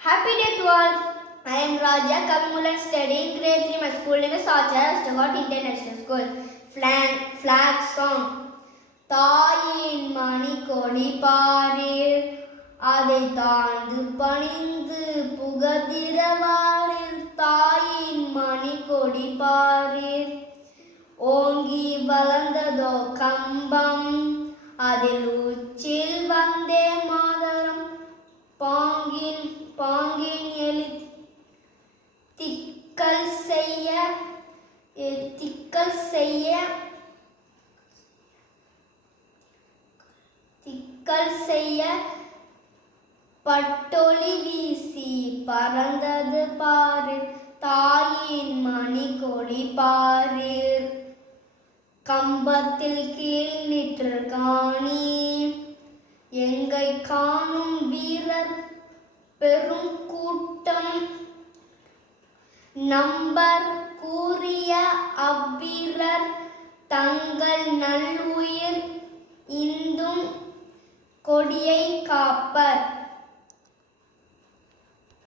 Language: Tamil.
Happy day to all. I am Raja Kavimulan studying grade 3. My school name is Sachar Stewart International School. Flag song. தாயின் மணி கொடி பாரீர் அதை தாழ்ந்து பணிந்து புகதிரவாரில் தாயின் மணி கொடி பாரீர் ஓங்கி வளர்ந்ததோ கம்பம் அதில் உச்சில் வந்தே மாதரம் பாங்கின் எழு திக்கல் செய்ய பட்டொளி வீசி பறந்தது பாரு தாயின் மணி கொடி பாரு கம்பத்தில் கீழ் நின்று காணி எங்கை காணும் வீரர் பெரும் கூட்டம் நம்பர் கூறிய அவ்வீரர் தங்கள் நல்லுயிர் இந்தும் கொடியை காப்பர்